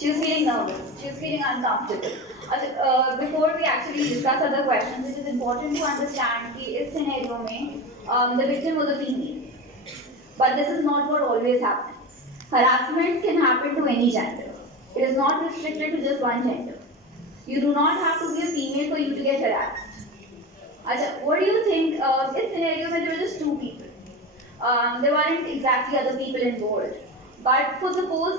She's feeling nervous. She's feeling uncomfortable. Before we actually discuss other questions, it is important to understand that in this scenario, the victim was a female. But this is not what always happens. Harassment can happen to any gender. It is not restricted to just one gender. You do not have to be a female for you to get harassed. What do you think? This scenario where there were just two people. There weren't exactly other people involved. But for suppose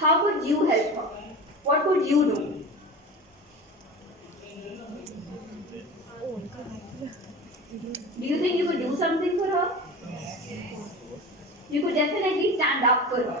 how would you help her? What would you do? Do you think you could do something for her? You could definitely stand up for her.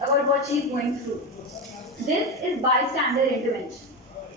about what she is going through. This is bystander intervention.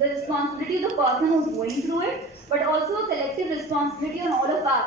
the responsibility of the person who is going through it, but also a collective responsibility on all of us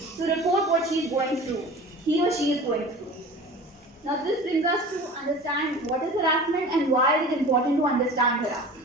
to report what she is going through, he or she is going through. Now this brings us to understand what is harassment and why it is important to understand harassment.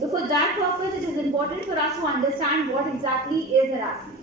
So for that purpose, it is important for us to understand what exactly is harassment.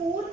4th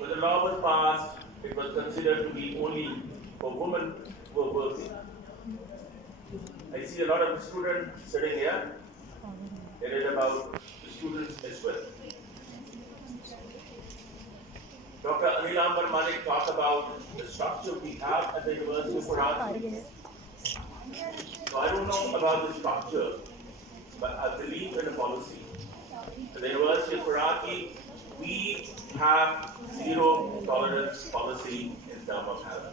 when the law was passed, it was considered to be only for women who were working. I see a lot of students sitting here. It is about the students as well. Dr. Anil Ambar Malik talked about the structure we have at the University of Karachi. So I don't know about the structure, but I believe in the policy. At the University of Karachi, we have zero tolerance policy in terms of health.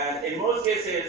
and in most cases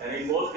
and in most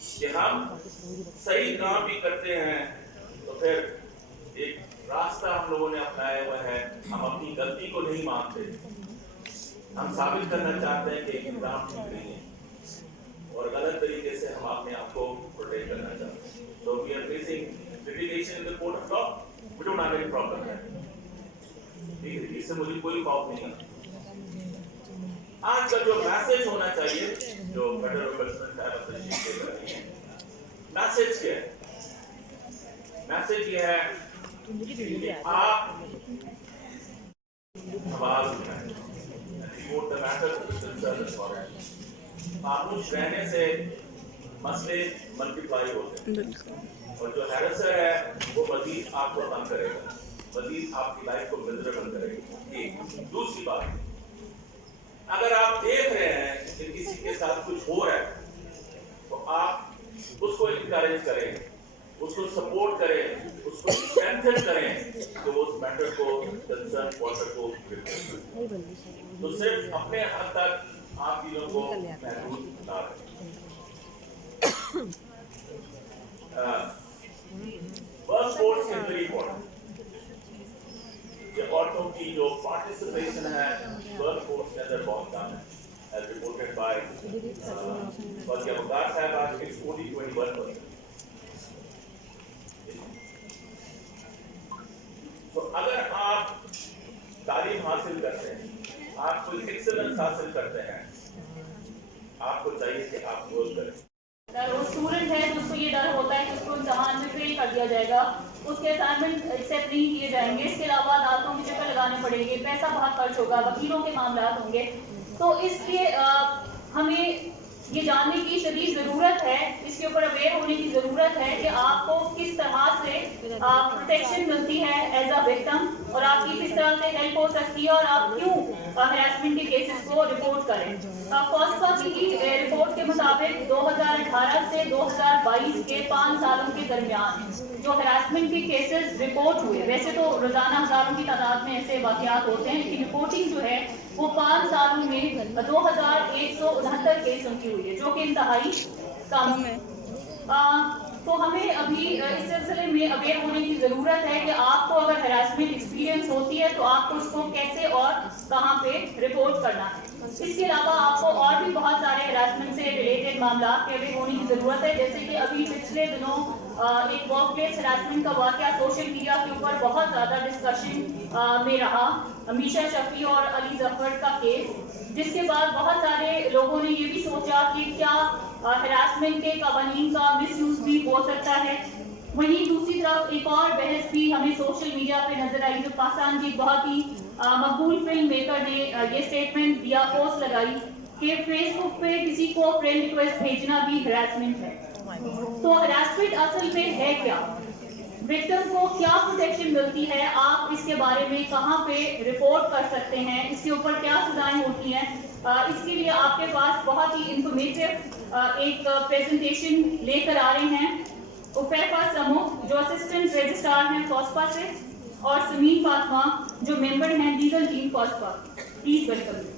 کہ ہم صحیح کام بھی کرتے ہیں تو پھر ایک راستہ ہم لوگوں نے اپنایا ہوا ہے، ہم اپنی غلطی کو نہیں مانتے، ہم ثابت کرنا چاہتے ہیں کہ یہ کام ٹھیک نہیں ہے اور غلط طریقے سے ہم اپنے آپ کو پروٹیکٹ کرنا چاہتے ہیں. So we are facing litigation in the court of law. We don't have any problem there. ٹھیک ہے، اس سے مجھے کوئی خوف نہیں ہے. آج کا جو میسج ہونا چاہیے جو فیڈرل گورنمنٹ اپریشیٹ کر رہی ہے، میسج کیا ہے؟ میسج یہ ہے کہ آپ آواز اٹھائیں، report the matter to the concern authority. خاموش رہنے سے مسئلے ملٹیپلائی ہوتے ہیں اور جو ہیرسر ہے وہ مزید آپ کو تنگ کرے گا، مزید آپ کی لائف کو مزربل کرے گا. ایک دوسری بات، اگر آپ دیکھ رہے ہیں کہ کسی کے ساتھ کچھ ہو رہا ہے تو آپ اس کو انکریج کریں، اس کو سپورٹ کریں، اس کو اسٹرینتھن کریں کہ وہ اس میٹر کو کنسرن کوارٹر کو تو صرف اپنے حد تک آپ چیزوں کو محدود نہ رکھیں. Work force is very important. یہ عورتوں کی جو پارٹیسپیشن ہے ورک فورس کے اندر بہت کم ہے. As reported by Fazia Mukhtar Sahib, it's only 21%. تو اگر آپ تعلیم حاصل کرتے ہیں، آپ کوئی ایکسلنس حاصل کرتے ہیں، آپ کو چاہیے کہ آپ گول کریں. وہ اسٹوڈنٹ ہے تو اس کو یہ ڈر ہوتا ہے کہ اس کو امتحان میں فیل کر دیا جائے گا، اس کے اسائنمنٹ ایکسیپٹ نہیں کیے جائیں گے، اس کے علاوہ عدالتوں کے چکر لگانے پڑیں گے، پیسہ بہت خرچ ہوگا، وکیلوں کے معاملات ہوں گے. تو اس لیے ہمیں یہ جاننے کی شدید ضرورت ہے، اس کے اوپر اویئر ہونے کی ضرورت ہے کہ آپ کو کس طرح سے پروٹیکشن ملتی ہے ایز اے وکٹم اور آپ کی کس طرح سے ہیلپ ہو سکتی ہے اور آپ کیوں ہراسمنٹ کے کیسز کو رپورٹ کریں. فوسپا کی رپورٹ کے مطابق 2018 سے 2022 کے 5 سالوں کے درمیان جو ہراسمنٹ کے کیسز رپورٹ ہوئے، ویسے تو روزانہ ہزاروں کی تعداد میں ایسے واقعات ہوتے ہیں لیکن رپورٹنگ جو ہے وہ 5 سالوں میں 2169 کیس ان کی ہوئی ہے، جو کہ انتہائی کم ہے. تو ہمیں ابھی اس سلسلے میں اویئر ہونے کی ضرورت ہے کہ آپ کو اگر ہراسمنٹ ایکسپیرینس ہوتی ہے تو آپ کو اس کو کیسے اور کہاں پہ رپورٹ کرنا ہے. اس کے علاوہ آپ کو اور بھی بہت سارے ہراسمنٹ سے ریلیٹڈ معاملات کے اویئر ہونے کی ضرورت ہے، جیسے کہ ابھی پچھلے دنوں ایک ورک پلیس ہراسمنٹ کا واقعہ سوشل میڈیا کے اوپر بہت زیادہ ڈسکشن میں رہا، میشا شفیع اور علی ظفر کا کیس، جس کے بعد بہت سارے لوگوں نے یہ بھی سوچا کہ کیا ہراسمنٹ کے قوانین کا مس یوز بھی ہو سکتا ہے. وہیں دوسری طرف ایک اور بحث بھی ہمیں سوشل میڈیا پہ نظر آئی، جو پاکستان کی بہت ہی مقبول فلم میکر نے یہ اسٹیٹمنٹ دیا، پوسٹ لگائی کہ فیس بک پہ کسی کو فرینڈ ریکویسٹ بھیجنا بھی ہراسمنٹ ہے. تو ہراسمنٹ اصل میں ہے کیا، وکٹم کو کیا پروٹیکشن ملتی ہے، آپ اس کے بارے میں کہاں پہ رپورٹ کر سکتے ہیں، اس کے اوپر کیا سزائیں ہوتی ہیں. اس کے لیے آپ کے پاس بہت ہی انفارمیٹیو ایک پریزنٹیشن لے کر آ رہے ہیں عفیفہ سمو جو اسسٹنٹ رجسٹرار ہیں فوسپا سے، اور سمین فاطمہ جو ممبر ہیں لیگل ٹیم فوسپا. Please welcome.